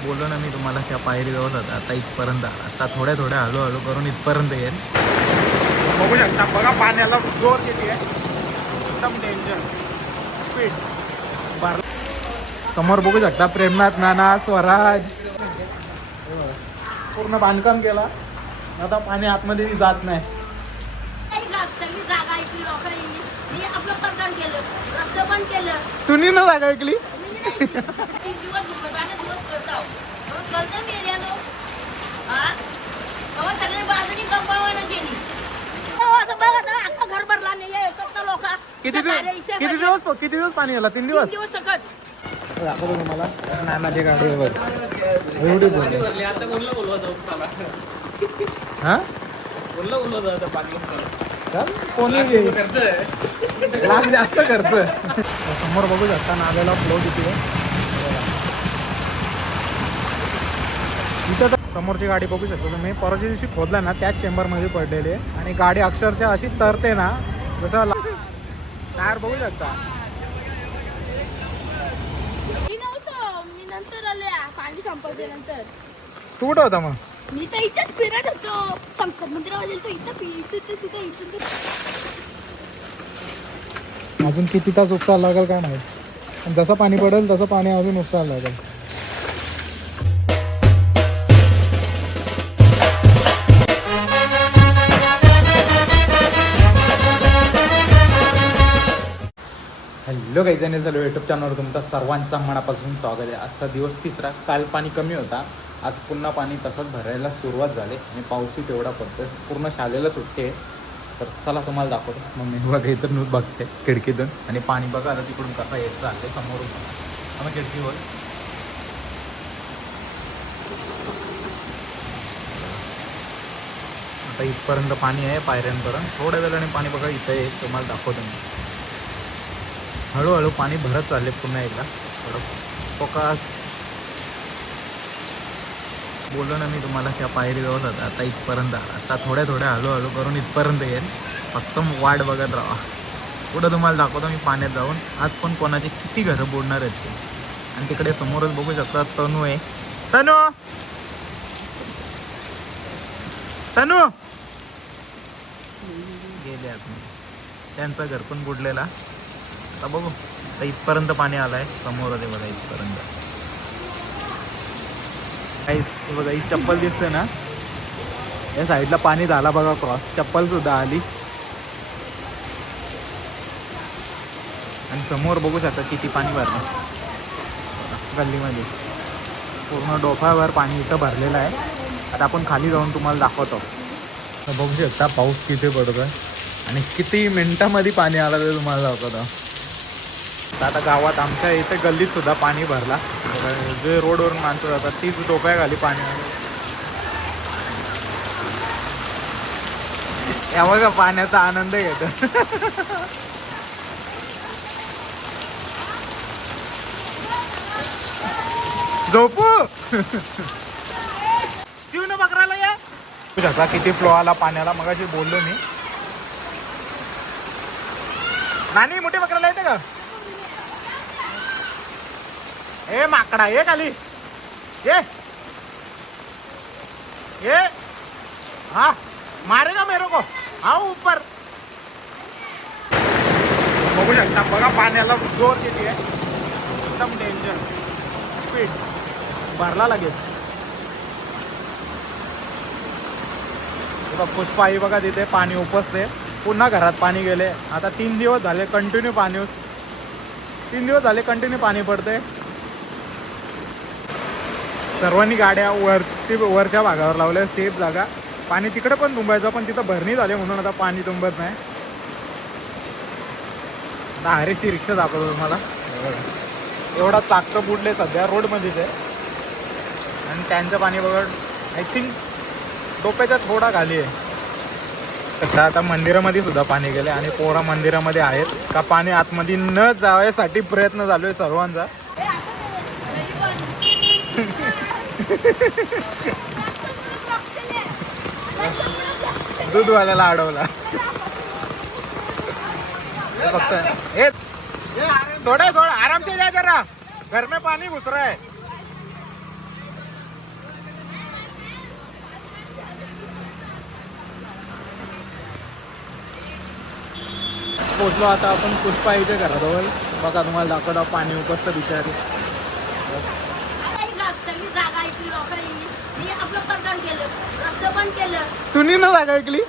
बोललो ना मी तुम्हाला त्या पायरी जवळ होता आता इथपर्यंत आता थोड्या थोड्या हळूहळू करून इथपर्यंत येईल. बघू शकता बघा पाण्याला जोर किती आहे, एकदम डेंजर स्पीड. समोर बघू शकता प्रेमनाथ नाना स्वराज पूर्ण बांधकाम केला, आता पाणी आतमध्ये जात नाही. तुम्ही ना जागा ऐकली किती दिवस पाणी आला? 3 दिवस दाखवतो तुम्हाला. नानाची गाडी आहे बघ, एवढी बोलले हा कोणी लाख जास्त खर्च. समोर बघू शकता नाल्याला फ्लो किती आहे. इथं तर समोरची गाडी बघू शकतो तुम्ही, परवाच्या दिवशी खोदला ना त्याच चेंबरमध्ये पडलेली आहे आणि गाडी अक्षरशः अशी तरते ना जसं टायर बघू शकता. पाणी संपवल्यानंतर तू कुठं होता मग? मी तर इथेच फिरत होतो, पंकज मंदिरामध्ये तो इथं. अजून किती तास उपसायला लागेल काय माहिती, पण जसं पाणी पडेल तसं पाणी अजून उपसायला लागेल. हॅलो काही जण झालं यूट्यूब चॅनलवर तुमचं सर्वांचा मनापासून स्वागत आहे. आजचा दिवस तिसरा. काल पाणी कमी होता, आज पुन्हा पाणी तसंच भरायला सुरुवात झाली आणि पाऊसही तेवढा पडतोय, पूर्ण शाळेला सुट्टी आहे. तर चला तुम्हाला दाखवतो. मग मी बघा इथं न्यूज बघते खिडकीतून आणि पाणी बघा आता तिकडून कसं येत चालते समोरून मग खिडकीवर. आता इथपर्यंत पाणी आहे पायऱ्यांपर्यंत, थोड्या वेळाने पाणी बघा इथं आहे, तुम्हाला दाखवतो मी. हळूहळू पाणी भरत चालले पुन्हा एकदा. थोडं फोकस बोललो ना मी तुम्हाला त्या पायरी जवळ होता आता इथपर्यंत आता थोड्या थोड्या हळूहळू करून इथपर्यंत येईल. फक्त वाट बघत राहा. पुढं तुम्हाला दाखवतो मी पाण्यात जाऊन. आज पण कोणाची किती घरं बुडणार आहेत ते. आणि तिकडे समोरच बघू शकता तनू आहे. तनू तनू गेले आपण, त्यांचं घर पण बुडलेला. आता बघू आता इथपर्यंत पाणी आलाय समोर आहे बघा इथपर्यंत. बघा ही चप्पल दिसते ना, या साईडला पाणी झाला बघा क्रॉस, चप्पल सुद्धा आली. आणि समोर बघू शकता किती पाणी भरलं गल्लीमध्ये, पूर्ण डोक्यावर पाणी इथं भरलेलं आहे. आता आपण खाली जाऊन तुम्हाला दाखवतो. बघू शकता पाऊस किती पडतोय आणि किती मिनिटामध्ये पाणी आलं ते तुम्हाला दाखवतो. आता गावात आमच्या इथे गल्लीत सुद्धा पाणी भरला. जे रोडवरून माणसं जातात तीच डोक्याखाली पाणी आलं. या बघा पाण्याचा आनंद घेतो. झोपू शिवनं बकराला या शकता किती फ्लो आला पाण्याला. मगाशी बोललो मी. नानी मोठी बकराला येते का? ए माकडा ये खाली ये हाँ मारेगा मेरे को. आओ ऊपर. बघू शकता बघा पाण्याला जोर किती आहे, एकदम डेंजर स्पीड. भरला लागेल बघा. पुष्पाई बघा तिथे पाणी उपसते. पुन्हा घरात पाणी गेले. आता 3 दिवस झाले कंटिन्यू पाणी, 3 दिवस झाले कंटिन्यू पाणी पडते. सर्वांनी गाड्या वरच्या भागावर लावल्या, सेफ जागा. पाणी तिकडे पण तुंबायचं, पण तिथं भरणी झाली म्हणून आता पाणी तुंबत नाही. आता हरेशची रिक्षा दाखवतो तुम्हाला. एवढा चाकं बुडले सध्या रोडमध्येच आहे आणि त्यांचं पाणी बघा आय थिंक डोक्याच्या थोडा खाली आहे. आता मंदिरामध्ये सुद्धा पाणी गेले आणि पोरा मंदिरामध्ये आहेत का पाणी आतमध्ये न जाण्यासाठी प्रयत्न चालू आहे सर्वांचा. दूधवाल्याला अडवला फक्त. हे थोड़ा आराम से जा जरा, घर में पानी घुस रहा है. पोहोचलो आता आपण पुष्पा इथे घराजवळ. बघा तुम्हाला दाखवतो पाणी उपसतं बिचारी. जागा ऐकली लोकांनी, मी आपलं प्रदान केलं, रस्ते बंद केलं. तुम्ही ना जागा ऐकली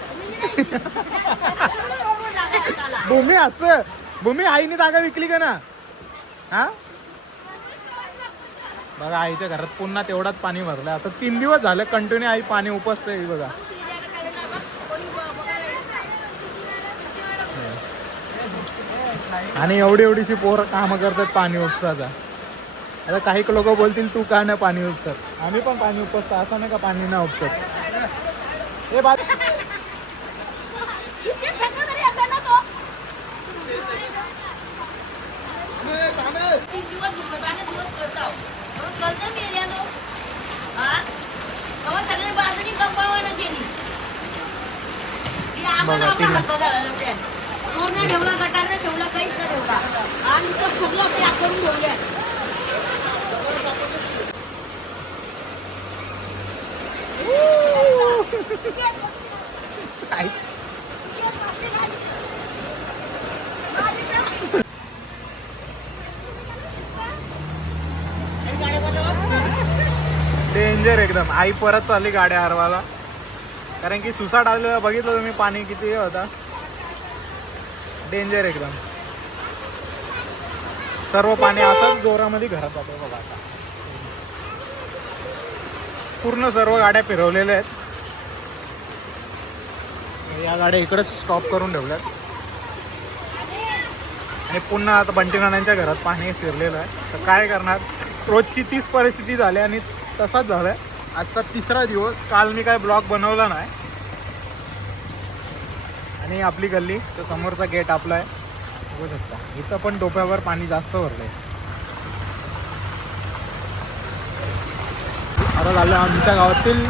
भूमी असं भूमी आईने जागा विकली का ना. हा बघा आईच्या घरात पुन्हा तेवढाच पाणी भरलं. आता 3 दिवस झाले कंटिन्यू आई पाणी उपसते बघा. आणि एवढीशी पोरं कामं करतात पाणी उपसाचा. आता काही लोक बोलतील तू का नाही पाणी उपसत. आम्ही पण पाणी उपसतो, असं नाही का पाणी नाही उपसत. हे बात ठेवला गटार ठेवला काहीच नाही ठेवला आणि तो सगळं पॅक करून ठेवले. डेंजर एकदम. आई परत चालली गाड्या हरवायला, कारण की सुसाट आलेलं बघितलं तुम्ही पाणी किती होता. डेंजर एकदम. सर्व पाणी असंच जोरामध्ये घरात जातं बघा. आता पूर्ण सर्व गाड्या फिरवलेल्या आहेत. या गाड्या इकडेच स्टॉप करून ठेवल्यात. आणि पुन्हा आता बंटी नानांच्या घरात पाणी शिरलेलं आहे. तर काय करणार, रोजची तीच परिस्थिती झाली आणि तसाच झालाय. आजचा 3रा दिवस. काल मी काय ब्लॉग बनवला नाही. आणि आपली गल्ली तर समोरचा गेट आपला आहे, बघू शकता. इथं पण डोक्यावर पाणी जास्त भरलंय. आता झालं आमच्या गावातील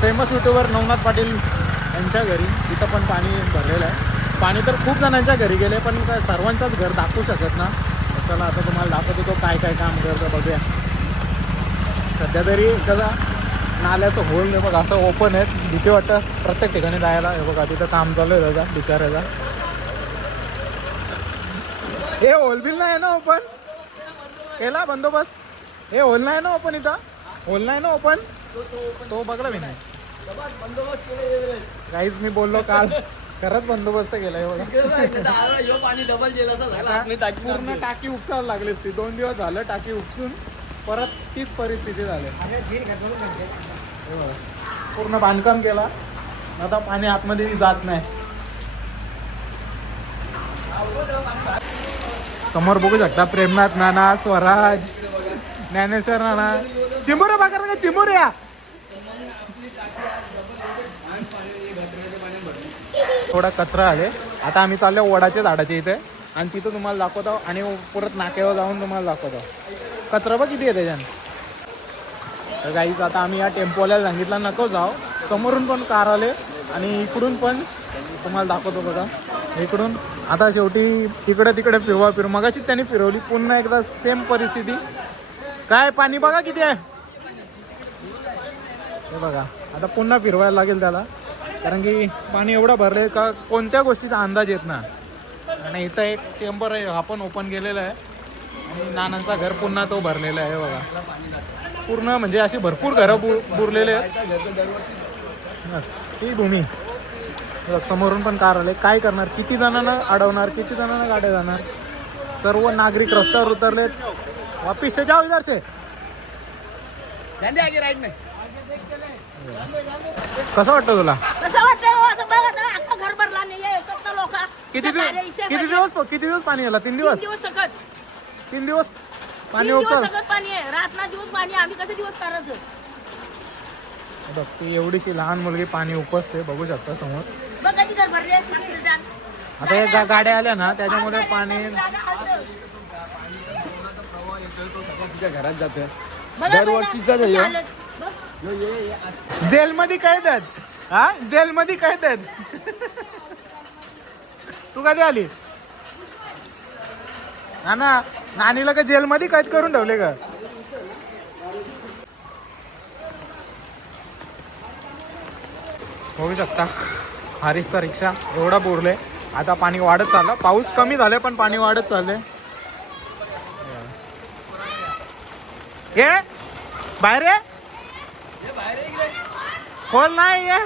फेमस युट्यूबर नवनाथ पाटील यांच्या घरी. इथं पण पाणी भरलेलं आहे. पाणी तर खूप जणांच्या घरी गेले, पण काय सर्वांचंच घर दाखवू शकत ना. चला आता तुम्हाला दाखवतो तो काय काय काम करतो बघूया. सध्या तरी त्याचा नाल्याचं होल हे बघा असं ओपन आहे. भीती वाटतं प्रत्येक ठिकाणी जायला. हे बघा तिथं काम चालू आहे त्याचा बिचारायचा. हे होल बिल नाही ना ओपन केला बंदोबस्त. हे होल नाही ना ओपन, इथं होल नाही ना ओपन. तो बघला मी नाही काहीच. मी बोललो काल खरंच बंदोबस्त केला. हे बघा पाणी डबल पूर्ण टाकी उपसायला लागली असती. 2 दिवस झालं टाकी उपसून परत तीच परिस्थिती झाली. पूर्ण बांधकाम केला, आता पाणी आतमध्ये जात नाही. समोर बघू शकता प्रेमनाथ नाना, स्वराज, ज्ञानेश्वर नाना. चिंबोऱ्या बघा का चिंबोऱ्या. थोडा कचरा आहे. आता आम्ही चाललो वडाच्या झाडाच्या इथे आणि तिथं तुम्हाला दाखवतो आणि परत नाक्यावर जाऊन तुम्हाला दाखवतो. कचरा बघ किती आहे त्याच्यानं. तर गाईच आता आम्ही या टेम्पोला सांगितलं नको जाऊ. समोरून पण कार आले आणि इकडून पण तुम्हाला दाखवतो बघा. इकडून आता शेवटी तिकडे फिरवा मगाशी त्यांनी फिरवली. पुन्हा एकदा सेम परिस्थिती. काय पाणी बघा किती आहे हे बघा. आता पुन्हा फिरवायला लागेल त्याला, कारण की पाणी एवढं भरलं आहे का कोणत्या गोष्टीचा अंदाज येत ना. आणि इथं एक चेंबर आहे, हा पण ओपन केलेला आहे. आणि नानांचा घर पुन्हा तो भरलेला आहे बघा. पूर्ण म्हणजे अशी भरपूर घरं बुरलेले आहेत. ही भूमी समोरून पण कार आले. काय करणार, किती जणांना अडवणार, किती जणांना गाड्या जाणार. सर्व नागरिक रस्त्यावर उतरलेत. वापिस से जाओ इधर से. कसं वाटतं तुला. कसं वाटतं असं बघा ना, अख्खा घर भरला नाहीये. फक्त लोक किती दिवस पाणी आला. 3 दिवस. 3 दिवस सकट. 3 दिवस पाणी 3 दिवस उपसा. सकट पाणी आहे. रात ना दिवस पाणी. आम्ही कसे दिवस काढायचं. बघ ती एवढीशी लहान मुलगी पाणी उपसते, बघू शकता समोर. बघा ती घर भरले. आता या गाड्या आल्या ना त्याच्यामुळे पाणी घरात जाते. दरवर्षीचा जेलमध्ये कैद आहेत. हा जेलमध्ये कैद आहेत. तू कधी आली ना. नानीला का जेलमध्ये कैद करून ठेवले का. होऊ शकता हारिसचा रिक्षा एवढा बोरले. आता पाणी वाढत चाललं, पाऊस कमी झाले पण पाणी वाढत चाललंय. ये बाहेर ये, खोल नाही ये.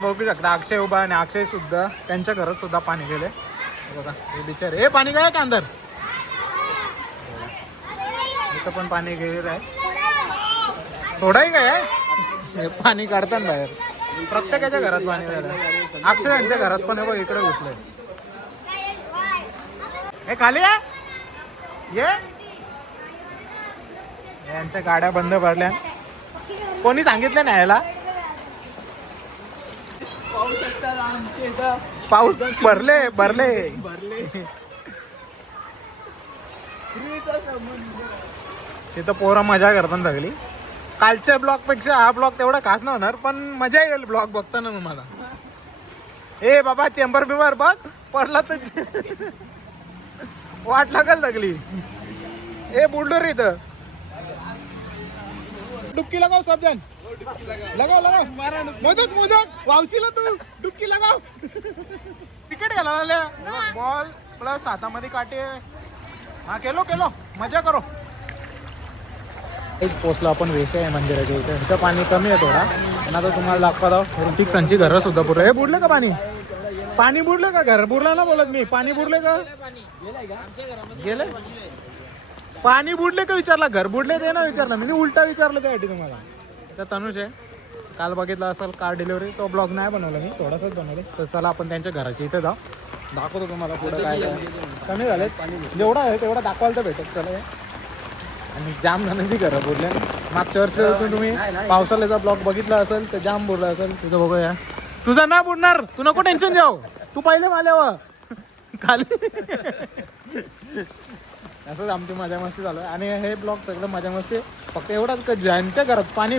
बघू शकता अक्षय उभा आणि अक्षय सुद्धा त्यांच्या घरात सुद्धा पाणी गेले बघा. हे बिचारे, हे पाणी काय का अंदर, इथं पण पाणी गेलेलं आहे. थोडंही काय हे पाणी काढतात बाहेर, प्रत्येकाच्या घरात पाणी झालं. अक्षय यांच्या घरात पण आहे बघ, इकडे घुसलंय. हे खाली आहे ये. यांच्या गाड्या बंद पडल्या, कोणी सांगितलं नाही यायला. पाऊस भरले भरले तिथं पोरं मजा करतात सगळी. कालच्या ब्लॉग पेक्षा हा ब्लॉग तेवढा खास नाही होणार, पण मजा येईल ब्लॉग बघताना तुम्हाला. ए बाबा चेंबर बिंबर बघ, पडला तर वाट लागल सगळी. ए बुलडोर इथं डुबकी लगाव सब जन, लगाव लगाव मोदक मोदक वावशीला तू डुबकी लगाव. क्रिकेट खेळायला बॉल प्लस हातामध्ये काटे. हा केलो केलो, मजा करो. हेच पोचलो आपण वेशा आहे मंदिराच्या इथे. इथं पाणी कमी आहे थोडा, आणि आता तुम्हाला दाखवतो ऋतिक संची घरं सुद्धा पुरं. हे बुडले का पाणी, पाणी बुडलं का, घर बुडला ना बोलत मी, पाणी बुडले का गेले, पाणी बुडले का विचारला, घर बुडले ते ना विचारलं मी, उलटा विचारलं त्यासाठी तुम्हाला. तर तनुष आहे, काल बघितलं असेल कार डिलिव्हरी, तो ब्लॉग नाही बनवला मी, थोडासाच बनवले. तर चला आपण त्यांच्या घराच्या इथे जाऊ, दाखवतो तुम्हाला पुढे काय कमी झाले. जेवढा आहे तेवढा दाखवायला तर भेटत चला. आणि जाम जणांची घरं बुडल्या. मागच्या वर्षी तुम्ही पावसाळ्याचा ब्लॉग बघितला असेल तर जाम बुडला असेल. तुझं बघूया, तुझं ना बुडणार, तू नको टेन्शन जाऊ, तू पहिले माल्यावर खाली. असंच आमची मजा मस्ती चालू आहे. आणि हे ब्लॉग सगळं मजा मस्ती, फक्त एवढंच का ज्यांच्या घरात पाणी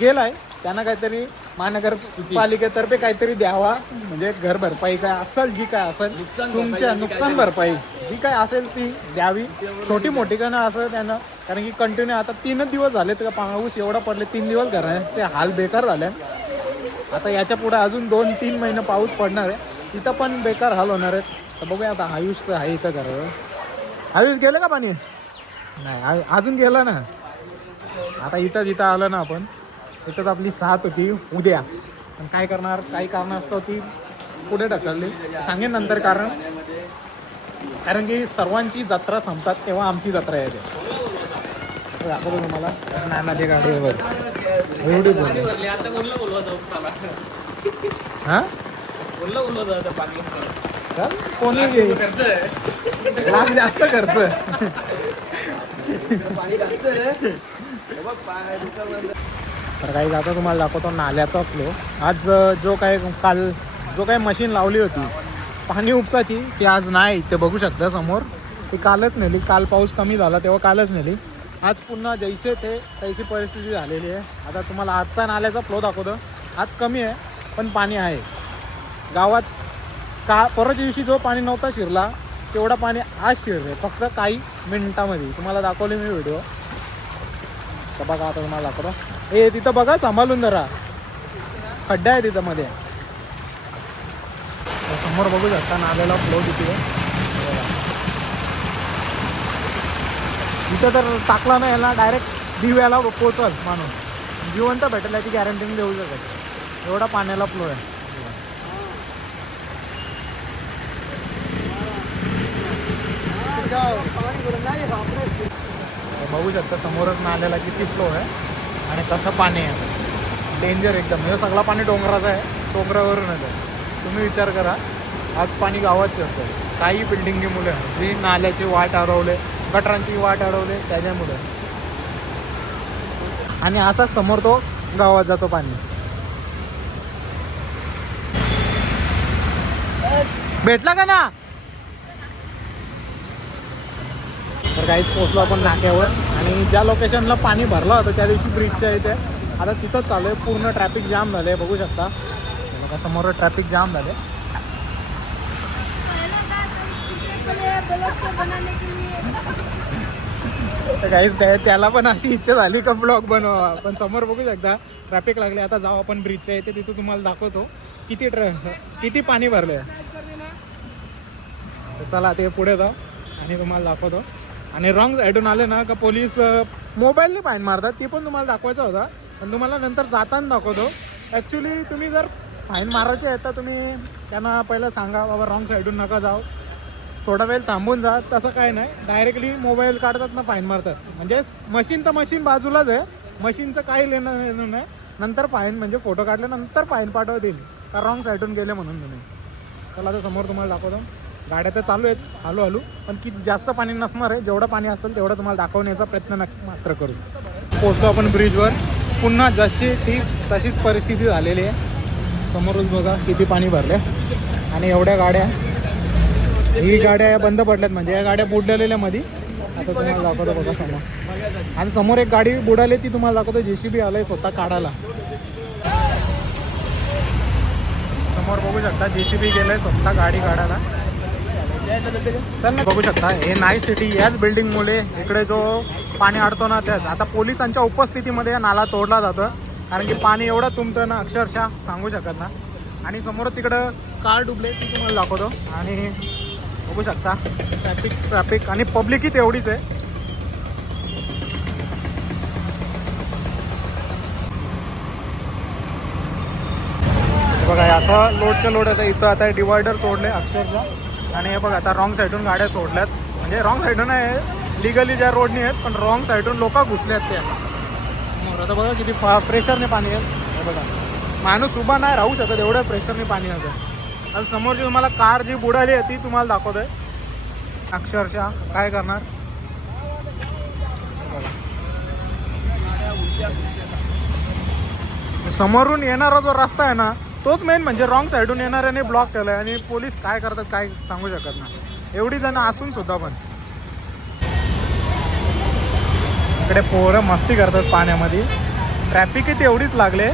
गेलाय त्यांना काहीतरी महानगरपालिकेतर्फे काहीतरी द्यावा, म्हणजे घर भरपाई काय असेल, जी काय असेल तुमच्या नुकसान भरपाई जी काय असेल ती द्यावी, छोटी मोठी का ना असं त्यांना. कारण की कंटिन्यू आता 3 दिवस झाले तर पाऊस एवढा पडले, 3 दिवस घराचे हाल बेकार झाले. आता याच्या पुढे अजून 2-3 महिने पाऊस पडणार आहे, तिथं पण बेकार हाल होणार आहेत. तर बघूया आता. आयुष तर आहे इथं घर. आयुष गेलं का पाणी, नाही अजून गेलं ना. आता इथं आलं ना आपण, इथंच आपली 7 होती उद्या, पण काय करणार, काही कारण असतं ती पुढे ढकलली, सांगेन नंतर. कारण की सर्वांची जत्रा संपतात तेव्हा आमची जत्रा येते. दाखवतो तुम्हाला नानाच्या गाडीवर एवढी बोलली. हां चल कोणी लाख जास्त खर्च. तर काही जाता तुम्हाला दाखवतो नाल्याचा फ्लो. आज जो काय मशीन लावली होती पाणी उपसाची, ती आज नाही. ते बघू शकता समोर, ती कालच नेली. काल पाऊस कमी झाला तेव्हा कालच नेली. आज पुन्हा जैसे ते तैसी परिस्थिती झालेली आहे. आता तुम्हाला आजचा नाल्याचा फ्लो दाखवतो. आज कमी आहे पण पाणी आहे गावात. परत दिवशी जो पाणी नव्हता शिरला तेवढा पाणी आज शिरले, फक्त काही मिनिटामध्ये. तुम्हाला दाखवले मी व्हिडिओ, तर बघा. आता तुम्हाला दाखवतो. ए तिथं बघा, सांभाळून जरा, खड्डा आहे तिथं मध्ये. समोर बघू शकता नाल्याला फ्लो किती आहे. इथं तर टाकला नाही याला, डायरेक्ट दिव्याला पोचल माणूस, जिवंत भेटेल याची गॅरंटी मी देऊ शकत, एवढा पाण्याला फ्लो आहे. बघू शकता समोरच नाल्याला किती फ्लो आहे आणि कसं पाणी आहे. डेंजर एकदम. हे सगळं पाणी डोंगराचं आहे, डोंगरावरूनच आहे. तुम्ही विचार करा, आज पाणी गावात शिरतं. काही बिल्डिंगीमुळे जी नाल्याची वाट अडवले, गटरांची वाट अडवले त्याच्यामुळे, आणि असाच समोर तो गावात जातो पाणी. भेटला का ना. तर काहीच पोचलो आपण नाक्यावर, आणि ज्या लोकेशनला पाणी भरलं होतं त्या दिवशी ब्रिजच्या इथे आता तिथंच चालू आहे. पूर्ण ट्रॅफिक जाम झाले, बघू शकता. बघा समोर ट्रॅफिक जाम झाले. तर काहीच त्याला पण अशी इच्छा झाली का ब्लॉग बनवा, पण समोर बघू शकता ट्रॅफिक लागले. आता जाऊ आपण ब्रिजच्या इथे, तिथं तुम्हाला दाखवतो किती पाणी भरलं आहे. चला ते पुढे जाऊ आणि तुम्हाला दाखवतो. आणि रॉंग साईडून आले ना का पोलीस मोबाईलने फाईन मारतात. ती पण तुम्हाला दाखवायचा होता पण तुम्हाला नंतर जाताना दाखवतो. ॲक्च्युली तुम्ही जर फाईन मारायचे आहे तर तुम्ही त्यांना पहिलं सांगा बाबा रॉंग साईडून नका जाऊ, थोडा वेळ थांबून जा. तसं काय नाही, डायरेक्टली मोबाईल काढतात ना फाईन मारतात. म्हणजे मशीन तर मशीन बाजूलाच आहे, मशीनचं काही लेणं नाही. नंतर फाईन म्हणजे फोटो काढल्यानंतर फाईन पाठवतील का रॉंग साईडून गेले म्हणून तुम्ही. चला आता समोर तुम्हाला दाखवतो. गाड्या तर चालू आहेत हळूहळू, पण किती जास्त पाणी नसणार आहे. जेवढं पाणी असेल तेवढं तुम्हाला दाखवण्याचा प्रयत्न मात्र करू. पोचलो आपण ब्रिजवर. पुन्हा जशी ती तशीच परिस्थिती झालेली आहे. समोरच बघा किती पाणी भरले आणि एवढ्या गाड्या, ही गाड्या बंद पडल्यात म्हणजे या गाड्या बुडलेल्या मध्ये. आता तुम्हाला दाखवतो बघा समोर. आणि समोर एक गाडी बुडाली ती तुम्हाला दाखवतो. JCB आलंय स्वतः काढायला. समोर बघू शकता JCB गेलंय स्वतः गाडी काढायला. तर बघू शकता हे नाईट सिटी याच बिल्डिंगमुळे इकडे जो पाणी अडतो ना त्याच. आता पोलिसांच्या उपस्थितीमध्ये नाला तोडला जातो कारण की पाणी एवढं तुंबतं ना अक्षरशः सांगू शकत ना. आणि समोर तिकडं कार डुबले ती तुम्हाला दाखवतो. आणि बघू शकता ट्रॅफिक आणि पब्लिकही तेवढीच आहे. बघा असं लोडच्या लोड आता इथं आता डिवायडर तोडले अक्षरशः. आणि हे बघा आता रॉंग साईडून गाड्या तोडल्यात. म्हणजे रॉंग साईडून आहे, लिगली ज्या रोडनी आहेत पण रॉंग साईडून लोक घुसल्यात ते. आता बघा किती प्रेशरने पाणी आहे. हे बघा माणूस उभा नाही राहू शकत एवढ्या प्रेशरने पाणी आहे. आणि समोरची तुम्हाला कार जी बुडाली आहे ती तुम्हाला दाखवतोय. अक्षरशः काय करणार. समोरून येणारा जो रस्ता आहे ना तोच मेन म्हणजे रॉंग साईडून येणाऱ्याने ब्लॉक केलाय. आणि पोलीस काय करतात काय सांगू शकत नाही, एवढी जण असून सुद्धा. पण इकडे पोरं मस्ती करतात पाण्यामध्ये. ट्रॅफिकही तेवढीच लागले.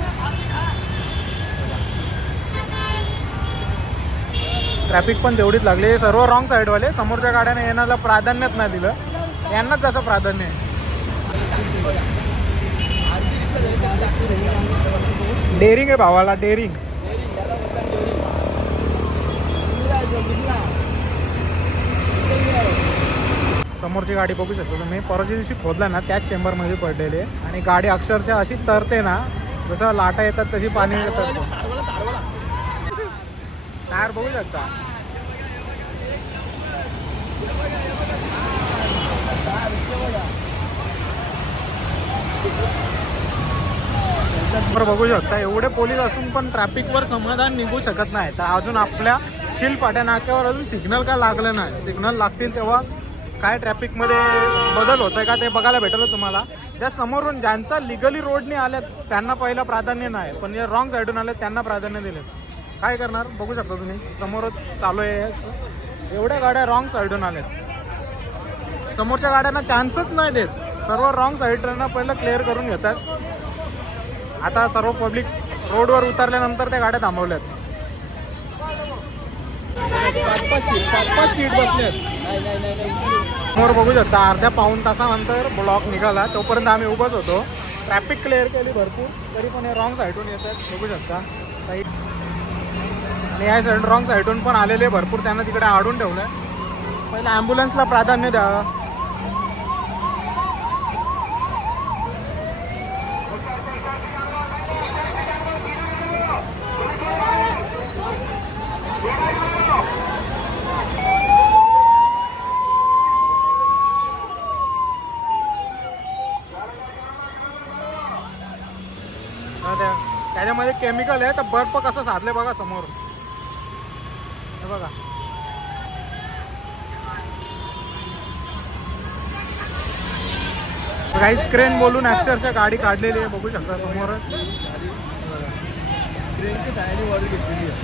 ट्रॅफिक पण तेवढीच लागले. सर्व रॉंग साईडवाले. समोरच्या गाड्याने येण्याला प्राधान्यच नाही दिलं, यांनाच जास्त प्राधान्य आहे. डेअरिंग आहे भावाला, डेअरिंग. समोरची गाडी बघू शकतो तुम्ही. परवाच्या दिवशी खोदला ना त्याच चेंबरमध्ये पडलेली आहे. आणि गाडी अक्षरशः अशी तरते ना जसं लाटा येतात तशी पाणी येतात. टायर बघू शकता. बघू शकता एवढे पोलीस असून पण ट्रॅफिकवर समाधान निघू शकत नाही. तर अजून आपल्या शिलपाट्या नाक्यावर अजून सिग्नल का लागलं नाही. सिग्नल लागतील तेव्हा काय ट्रॅफिकमध्ये बदल होत आहे का ते बघायला भेटलं तुम्हाला. ज्या समोरून ज्यांचा लिगली रोडने आल्यात त्यांना पहिलं प्राधान्य नाही, पण जे रॉंग साईडून आले त्यांना प्राधान्य दिले. काय करणार बघू शकता तुम्ही. समोरच चालू आहे. एवढ्या गाड्या रॉंग साईडून आल्यात. समोरच्या गाड्यांना चान्सच नाही देत. सर्व रॉंग साईडनं पहिलं क्लिअर करून घेतात. आता सर्व पब्लिक रोडवर उतरल्यानंतर त्या गाड्या थांबवल्यात. 5-5 सीट बसल्यात. समोर बघू शकता अर्ध्या पाऊण तासानंतर ब्लॉक निघाला. तोपर्यंत आम्ही उभंच होतो. ट्रॅफिक क्लिअर केली भरपूर, तरी पण हे रॉंग साईडून येतात बघू शकता. आणि या साईड रॉंग साईडून पण आलेले भरपूर. त्यांना तिकडे आडून ठेवलं. पहिलं ॲम्ब्युलन्सला प्राधान्य द्यावं. त्याच्यामध्ये केमिकल आहे. तर बर्फ कसं साधले बघा समोर. हे बघा काहीच क्रेन बोलून अक्षरशः गाडी काढलेली आहे बघू शकता समोरच. ट्रेनची सायली वॉल घेतलेली आहे.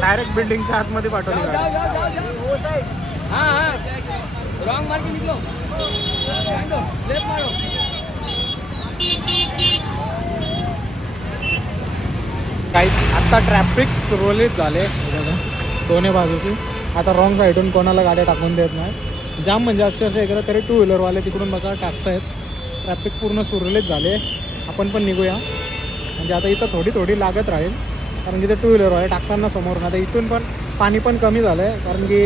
डायरेक्ट बिल्डिंगच्या आतमध्ये पाठवली गाडी. रॉंग मार्ग निघलो. लेफ्ट मारो. काही आत्ता ट्रॅफिक सुरळीत झाले दोन्ही बाजूची. आता रॉंग साईडून कोणाला गाड्या टाकून देत नाही. जाम म्हणजे अक्षरशः इकडे तरी 2 व्हीलरवाले तिकडून बघा टाकतायत. ट्रॅफिक पूर्ण सुरळीत झाले. आपण पण निघूया. म्हणजे आता इथं थोडी थोडी लागत राहील कारण की ते टू व्हीलर आहे टाकताना समोरून. आता इथून पण पाणी पण कमी झालं आहे कारण की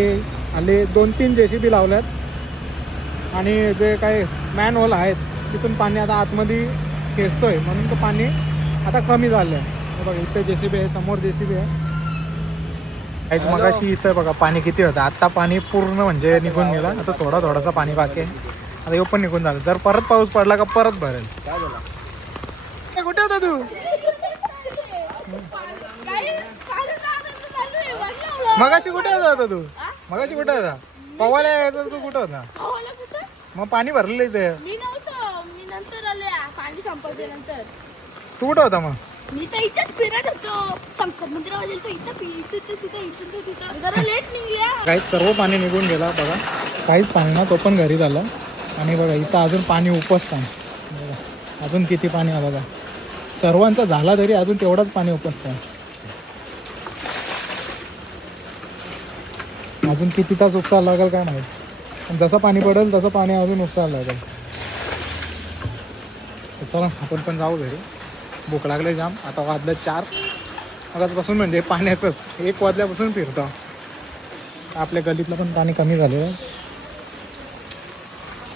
हल्ली 2-3 JCB लावल्यात आणि जे काही मॅनहोल आहेत तिथून पाणी आता आतमध्ये खेचतोय म्हणून तो पाणी आता कमी झालं आहे. बघा इथे JCB आहे, समोर JCB आहे. काहीच मगाशी इथं बघा पाणी किती होतं, आता पाणी पूर्ण म्हणजे निघून गेला. आता थोडासा पाणी बाकी आहे. आता हे पण निघून झालं. जर परत पाऊस पडला का परत भरेल. काय झालं? कुठे होता तू? मगाशी कुठे होता तू? मगाशी कुठे होता? पवायला यायचं तू कुठं होता? मग पाणी भरलेलं इथे. मी नव्हतो, मी नंतर आलोय पाणी संपल्यानंतर. तू कुठं होता मग? मी तर इथंच फिरत होतो. संकट मंदिरावर गेलो इथं तिथं जरा लेट निघल्या. काहीच सर्व पाणी निघून गेला बघा. काहीच पाणी ना, तो पण घरी झाला. आणि बघा इथं अजून पाणी उपसतं. बघा अजून किती पाणी आहे बघा. सर्वांचा झाला तरी अजून तेवढाच पाणी उपसतं. अजून किती तास उपसायला लागेल काय माहीत. पण जसं पाणी पडेल तसं पाणी अजून उपसायला लागेल. चला आपण पण जाऊ घरी. भूक लागले जाम. आता वाजलं 4 आजपासून म्हणजे पाण्याचंच 1 वाजल्यापासून फिरतो. आपल्या गलीतलं पण पाणी कमी झालेलं आहे.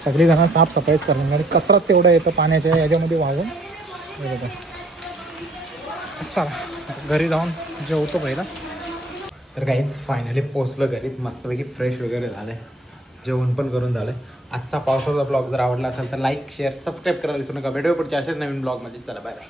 सगळी जण साफसफाईच करणार आणि कचरा तेवढा येतं पाण्याच्या याच्यामध्ये वाहून. चला घरी जाऊन जेवतो पहिला. तर काहीच फायनली पोचलं घरी. मस्तपैकी फ्रेश वगैरे झालं आहे, जेवण पण करून झालं आहे. आजचा पावसाचा ब्लॉग जर आवडला असेल तर लाईक शेअर सबस्क्राईब करायला विसरू नका. भेटूया पुढच्या असेच नवीन ब्लॉगमध्ये. चला बाय बाय.